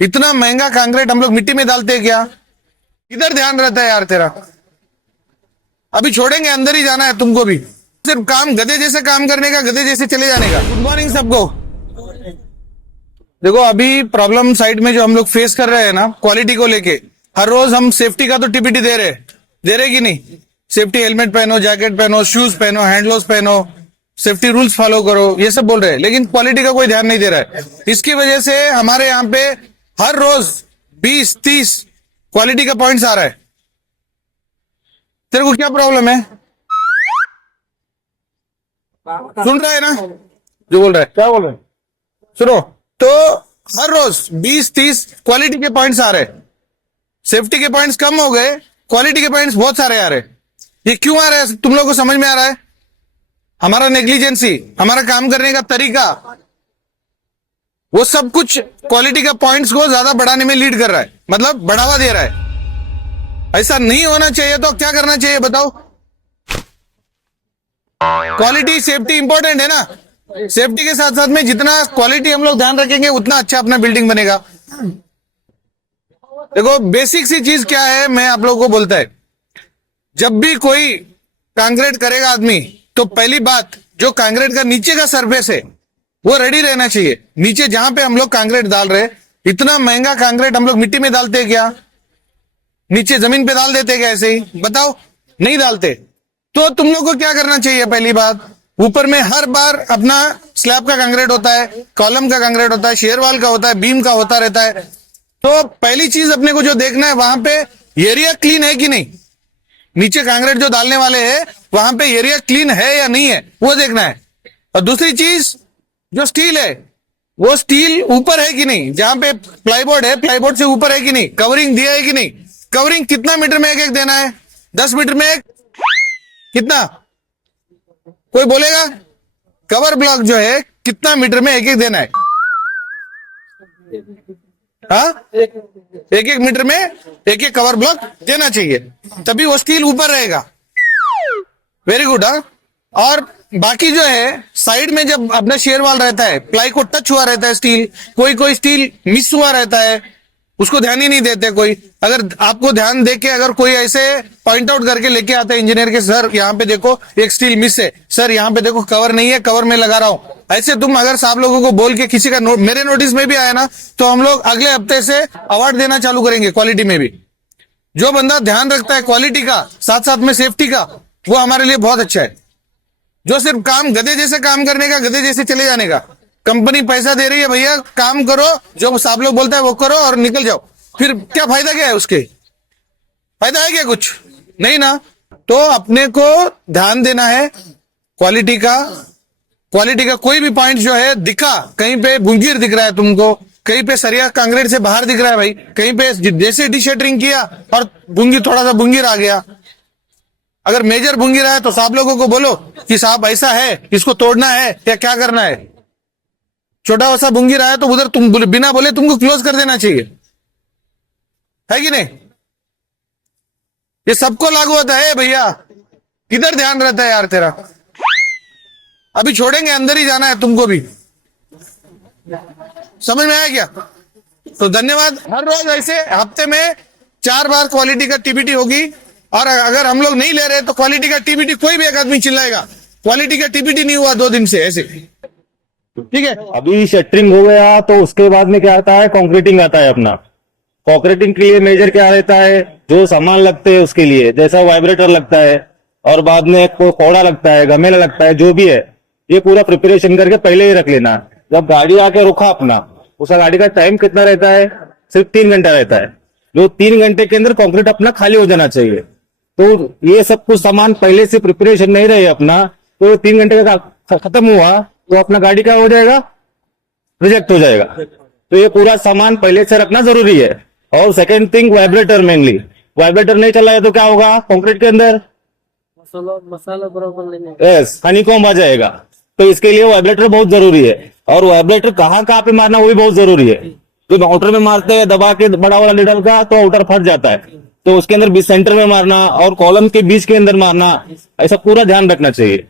इतना महंगा कंक्रीट हम लोग मिट्टी में डालते हैं क्या? किधर ध्यान रहता है यार तेरा? अभी छोड़ेंगे, अंदर ही जाना है तुमको भी। सिर्फ काम गधे जैसे काम करने का, गधे जैसे चले जाने का। गुड मॉर्निंग सबको। देखो अभी प्रॉब्लम साइड में जो हम लोग फेस कर रहे हैं ना, क्वालिटी को लेके, हर रोज हम सेफ्टी का तो टीपीटी दे रहे कि नहीं? सेफ्टी हेलमेट पहनो, जैकेट पहनो, शूज पहनो, हैंड ग्लोव्स पहनो, सेफ्टी रूल्स फॉलो करो, ये सब बोल रहे हैं, लेकिन क्वालिटी का कोई ध्यान नहीं दे रहा है। इसकी वजह से हमारे यहाँ पे हर रोज 20-30 क्वालिटी का पॉइंट्स आ रहा है। तेरे को क्या प्रॉब्लम है? सुन रहा है ना जो बोल रहा है? क्या बोल रहे हैं? सुनो। तो हर रोज 20-30 क्वालिटी के पॉइंट्स आ रहे हैं। सेफ्टी के पॉइंट्स कम हो गए, क्वालिटी के पॉइंट्स बहुत सारे आ रहे हैं। ये क्यों आ रहे हैं तुम लोगों को समझ में आ रहा है? हमारा नेग्लिजेंसी, हमारा काम करने का तरीका, वो सब कुछ क्वालिटी का पॉइंट्स को ज्यादा बढ़ाने में लीड कर रहा है, मतलब बढ़ावा दे रहा है। ऐसा नहीं होना चाहिए। तो क्या करना चाहिए बताओ? क्वालिटी सेफ्टी इंपॉर्टेंट है ना। सेफ्टी के साथ साथ में जितना क्वालिटी हम लोग ध्यान रखेंगे उतना अच्छा अपना बिल्डिंग बनेगा। देखो बेसिक सी चीज क्या है, मैं आप लोगों को बोलता है, जब भी कोई कंक्रीट करेगा आदमी, तो पहली बात जो कंक्रीट का नीचे का सरफेस है वो रेडी रहना चाहिए। नीचे जहां पे हम लोग कंक्रीट डाल रहे, इतना महंगा कंक्रीट हम लोग मिट्टी में डालते हैं क्या? नीचे जमीन पे डाल देते क्या ऐसे ही? बताओ, नहीं डालते। तो तुम लोग को क्या करना चाहिए? पहली बात, ऊपर में हर बार अपना स्लैब का कंक्रीट होता है, कॉलम का कंक्रीट होता है, शेयर वाल का होता है, बीम का होता रहता है। तो पहली चीज अपने को जो देखना है, वहां पे एरिया क्लीन है कि नहीं। नीचे कंक्रीट जो डालने वाले हैं वहां पे एरिया क्लीन है या नहीं है, वो देखना है। और दूसरी चीज, जो स्टील है वो स्टील ऊपर है कि नहीं। जहां पे प्लाईबोर्ड है, प्लाईबोर्ड से ऊपर है कि नहीं, कवरिंग दिया है कि नहीं। कवरिंग कितना मीटर में एक देना है? 10 मीटर में एक? कितना? कोई बोलेगा? कवर ब्लॉक जो है कितना मीटर में एक देना है? हाँ, 1 मीटर में एक कवर ब्लॉक देना चाहिए, तभी वो स्टील ऊपर रहेगा। Very good. हाँ, और बाकी जो है साइड में जब अपना शेयर वाल रहता है, प्लाई को टच हुआ रहता है स्टील, कोई स्टील मिस हुआ रहता है, उसको ध्यान ही नहीं देते कोई। अगर आपको ध्यान देके अगर कोई ऐसे पॉइंट आउट करके लेके आता है इंजीनियर के, सर यहाँ पे देखो एक स्टील मिस है, सर यहाँ पे देखो कवर नहीं है, कवर में लगा रहा हूं, ऐसे तुम अगर साहब लोगों को बोल के किसी का मेरे नोटिस में भी आया ना, तो हम लोग अगले हफ्ते से अवार्ड देना चालू करेंगे क्वालिटी में भी। जो बंदा ध्यान रखता है क्वालिटी का साथ साथ में सेफ्टी का, वो हमारे लिए बहुत अच्छा है। जो सिर्फ काम गधे जैसे काम करने का, गधे जैसे चले जाने का, कंपनी पैसा दे रही है भैया काम करो, जो साहब लोग बोलता है वो करो और निकल जाओ, फिर क्या फायदा? क्या है उसके? फायदा है क्या? कुछ नहीं ना। तो अपने को ध्यान देना है क्वालिटी का। क्वालिटी का कोई भी पॉइंट जो है दिखा, कहीं पे बुंगीर दिख रहा है तुमको, कहीं पे सरिया कंक्रीट से बाहर दिख रहा है भाई, कहीं पे जैसे डिशेटरिंग किया और बुंगीर, थोड़ा सा बुंगीर आ गया, अगर मेजर बुंगीर आया तो साहब लोगों को बोलो कि साहब ऐसा है, इसको तोड़ना है या क्या करना है। छोटा सा बुंगीर आया तो उधर तुम बिना बोले तुमको क्लोज कर देना चाहिए, है कि नहीं? ये सबको लागू होता है भैया। किधर ध्यान रहता है यार तेरा? अभी छोड़ेंगे, अंदर ही जाना है तुमको भी। समझ में आया क्या? तो धन्यवाद। हर रोज ऐसे हफ्ते में 4 बार क्वालिटी का टीपीटी होगी, और अगर हम लोग नहीं ले रहे तो क्वालिटी का टीपीटी, कोई भी एक आदमी चिल्लाएगा क्वालिटी का टीपीटी नहीं हुआ 2 दिन से, ऐसे। ठीक है, अभी शटरिंग हो गया तो उसके बाद में क्या आता है? कॉन्क्रीटिंग आता है अपना। कॉन्क्रीटिंग के लिए मेजर क्या रहता है? जो सामान लगते हैं उसके लिए, जैसा वाइब्रेटर लगता है और बाद में कोई कोड़ा लगता है, गमेला लगता है, जो भी है, ये पूरा प्रिपरेशन करके पहले ही रख लेना। जब गाड़ी आके रुका अपना, उस गाड़ी का टाइम कितना रहता है? सिर्फ 3 घंटा रहता है। जो 3 घंटे के अंदर कॉन्क्रीट अपना खाली हो जाना चाहिए। तो ये सब कुछ सामान पहले से प्रिपरेशन नहीं रहे अपना, तो 3 घंटे का खत्म हुआ तो अपना गाड़ी क्या हो जाएगा? रिजेक्ट हो जाएगा। तो ये पूरा सामान पहले से रखना जरूरी है। और second thing, vibrator mainly. Vibrator नहीं चला है तो क्या होगा? कंक्रीट के अंदर मसाला बराबर नहीं, यस, हनीकॉम्ब आ जाएगा। तो इसके लिए वाइब्रेटर बहुत जरूरी है। और वाइब्रेटर कहाँ पे मारना वो भी बहुत जरूरी है। जो आउटर में मारते हैं दबा के बड़ा वाला लीडर का, तो आउटर फट जाता है, तो उसके अंदर बीच सेंटर में मारना और कॉलम के बीच के अंदर मारना, ऐसा पूरा ध्यान रखना चाहिए।